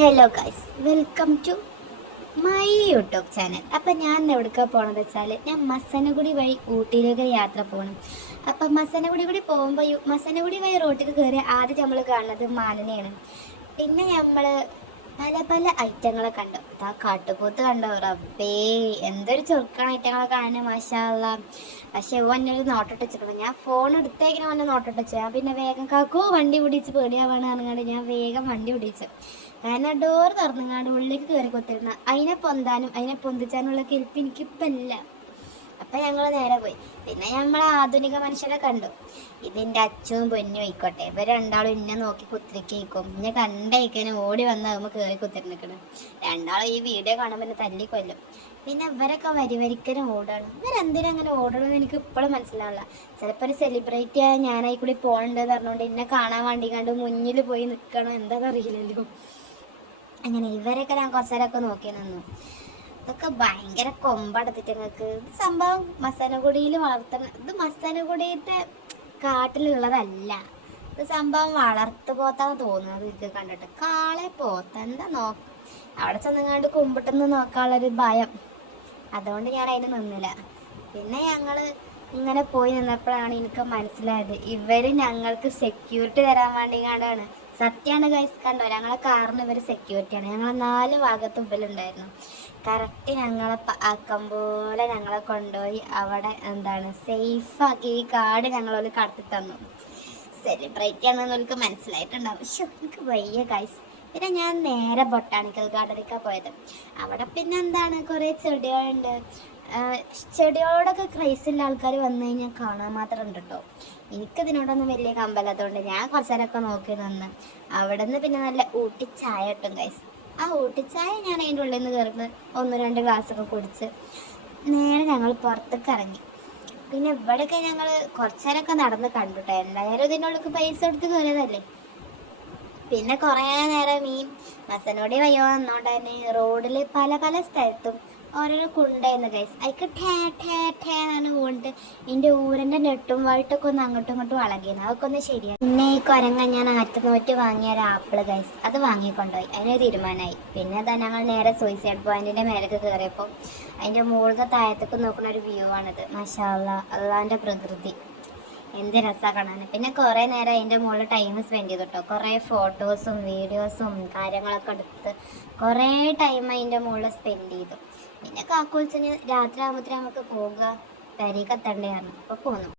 Hello guys, welcome to my YouTube channel. അപ്പം ഞാൻ എവിടേക്കാണ് പോകണമെന്ന് വെച്ചാൽ ഞാൻ മസനഗുഡി വഴി ഊട്ടിയിലേക്ക് യാത്ര പോകണം. അപ്പം മസനഗുഡി പോകുമ്പോൾ മസനഗുഡി വഴി റോട്ടിൽ കയറി ആദ്യം നമ്മൾ കാണുന്നത് മാനിനെയാണ്. പിന്നെ നമ്മൾ പല പല ഐറ്റങ്ങളെ കണ്ടു. ആ കാട്ടുപോത്ത് കണ്ടോ, റബ്ബേ എന്തൊരു ചുരുക്കാണ് ഐറ്റങ്ങളെ കാണാൻ, മാഷാ അല്ലാ. പക്ഷെ ഓനൊരു നോട്ടിട്ട് വെച്ചിട്ടുണ്ട്. ഞാൻ ഫോൺ എടുത്തേക്കിനെ ഓനെ നോട്ടിട്ട് വെച്ചു. ഞാൻ പിന്നെ വേഗം കാക്കോ വണ്ടി പിടിച്ച് പേടിയാവാണ് പറഞ്ഞാണ്ട് ഞാൻ വേഗം വണ്ടി പിടിച്ചു. കാരണം ഡോർ തുറന്നങ്ങാണ്ട് ഉള്ളിലേക്ക് കയറി കൊത്തിരുന്ന അതിനെ പൊന്താനും അതിനെ പൊന്തിച്ചാനുള്ള കെൽപ്പ് എനിക്കിപ്പം ഇല്ല. അപ്പം ഞങ്ങൾ നേരെ പോയി. പിന്നെ നമ്മൾ ആധുനിക മനുഷ്യരെ കണ്ടു. ഇതിൻ്റെ അച്ഛനും പൊന്നും ആയിക്കോട്ടെ, ഇവർ രണ്ടാളും ഇന്നെ നോക്കി കുത്തിരിക്കും. ഇന്നെ കണ്ടേക്കാനും ഓടി വന്നാകുമ്പോൾ കയറി കുത്തിരുന്നിക്കണം. രണ്ടാളും ഈ വീഡിയോ കാണുമ്പോൾ എന്നെ തല്ലിക്കൊല്ലും. പിന്നെ ഇവരൊക്കെ വരിക്കനും ഓടാണ്. ഇവരെന്തിനും അങ്ങനെ ഓടണമെന്ന് എനിക്ക് ഇപ്പോഴും മനസ്സിലാവില്ല. ചിലപ്പോൾ ഒരു സെലിബ്രിറ്റി ആയ ഞാനായി കൂടി പോകണ്ടെന്ന് പറഞ്ഞുകൊണ്ട് എന്നെ കാണാൻ വേണ്ടി കണ്ട് മുന്നിൽ പോയി നിൽക്കണം, എന്താണെന്ന് അറിയില്ലല്ലോ. അങ്ങനെ ഇവരൊക്കെ ഞാൻ കുറച്ചേരൊക്കെ നോക്കി നിന്നു. ഇതൊക്കെ ഭയങ്കര കൊമ്പെടുത്തിട്ട് നിങ്ങൾക്ക് ഇത് സംഭവം മസനഗുഡിയിൽ വളർത്തണ, ഇത് മസനഗുഡിയത്തെ കാട്ടിലുള്ളതല്ല. ഇത് സംഭവം വളർത്തു പോത്താന്ന് തോന്നുന്നത് ഇത് കണ്ടിട്ട്. കാളെ പോത്ത എന്താ അവിടെ ചെന്നങ്ങാണ്ട് കുമ്പിട്ടെന്ന് നോക്കാനുള്ളൊരു ഭയം, അതുകൊണ്ട് ഞാൻ അതിന് നിന്നില്ല. പിന്നെ ഞങ്ങൾ ഇങ്ങനെ പോയി നിന്നപ്പോഴാണ് എനിക്ക് മനസ്സിലായത് ഇവർ ഞങ്ങൾക്ക് സെക്യൂരിറ്റി തരാൻ വേണ്ടി കണ്ടാണ്. സത്യമാണ് ഗൈസ്, കണ്ടോ ഞങ്ങളെ കാറിന് ഇവർ സെക്യൂരിറ്റിയാണ്. ഞങ്ങളെ 4 ഭാഗത്തും ഇവരുണ്ടായിരുന്നു. കറക്റ്റ് ഞങ്ങളെ ആക്കം പോലെ ഞങ്ങളെ കൊണ്ടുപോയി അവിടെ സേഫാക്കി ഈ കാട് ഞങ്ങളൊരു കടത്തി തന്നു. സെലിബ്രേറ്റ് ആണെന്ന് എനിക്ക് മനസ്സിലായിട്ടുണ്ടാവും. പക്ഷെ എനിക്ക് വയ്യ ഗൈസ്. പിന്നെ ഞാൻ നേരെ ബൊട്ടാണിക്കൽ ഗാർഡനിലേക്കാണ് പോയത്. അവിടെ പിന്നെ കുറേ ചെടികളുണ്ട്. ചെടികളോടൊക്കെ ക്രൈസുള്ള ആൾക്കാർ വന്നു കഴിഞ്ഞാൽ കാണാൻ മാത്രം ഉണ്ട് കേട്ടോ. എനിക്കതിനോടൊന്നും വലിയ കമ്പല്ലാത്തതുകൊണ്ട് ഞാൻ കുറച്ചേരൊക്കെ നോക്കി നിന്ന്. അവിടെ നിന്ന് പിന്നെ നല്ല ഊട്ടിച്ചായ കിട്ടും ഗൈസ്. ആ ഊട്ടിച്ചായ ഞാൻ അതിൻ്റെ ഉള്ളിൽ നിന്ന് കയറുന്നത് 1-2 ഗ്ലാസ്സൊക്കെ കുടിച്ച് നേരെ ഞങ്ങൾ പുറത്തേക്ക് ഇറങ്ങി. പിന്നെ ഇവിടെയൊക്കെ ഞങ്ങൾ കുറച്ചേരൊക്കെ നടന്ന് കണ്ടുട്ടോ. എന്തായാലും ഇതിനുള്ളിൽ പൈസ കൊടുത്ത് കയറിയതല്ലേ. പിന്നെ കുറേ നേരം ഈ മസനോടി വയ്യോ വന്നോണ്ട് തന്നെ റോഡിൽ പല പല സ്ഥലത്തും ഓരോരോ കുണ്ടായിരുന്നു ഗൈസ്. അതിക്ക് ടേ ടേ ടേ എന്നാണ് പോയിട്ട് എൻ്റെ ഊരിൻ്റെ നെട്ടും വാൾട്ടൊക്കെ ഒന്ന് അങ്ങോട്ടും ഇങ്ങോട്ടും വളകിയിരുന്നു. അതൊക്കെ ഒന്ന് ശരിയാണ്. പിന്നെ ഈ കുരങ്ങ ഞാൻ ആറ്റുനോറ്റ് വാങ്ങിയ ഒരു ആപ്പിൾ ഗൈസ്, അത് വാങ്ങിക്കൊണ്ടുപോയി. അതിനൊരു തീരുമാനമായി. പിന്നെ അതാ ഞങ്ങൾ നേരെ സൂയിസൈഡ് പോയിന്റിൻ്റെ മേലേക്ക് കയറിയപ്പോൾ അതിൻ്റെ മുകളിലത്തെ താഴത്തേക്ക് നോക്കുന്ന ഒരു വ്യൂ ആണിത്. മാഷാ അല്ലാ, അള്ളാൻ്റെ പ്രകൃതി എന്ത് രസമാണ് കാണാൻ. പിന്നെ കുറേ നേരം അതിൻ്റെ മുകളിൽ ടൈം സ്പെൻഡ് ചെയ്തു കേട്ടോ. കുറേ ഫോട്ടോസും വീഡിയോസും കാര്യങ്ങളൊക്കെ എടുത്ത് കുറേ ടൈം അതിൻ്റെ മുകളിൽ സ്പെൻഡ് ചെയ്തു. പിന്നെ കാക്കു വിളിച്ചെങ്കിൽ രാത്രി ആകുമ്പോഴത്തേനും നമുക്ക് പോകുക, പെരേക്ക് എത്തണ്ടേ പറഞ്ഞു. അപ്പോൾ പോന്നു.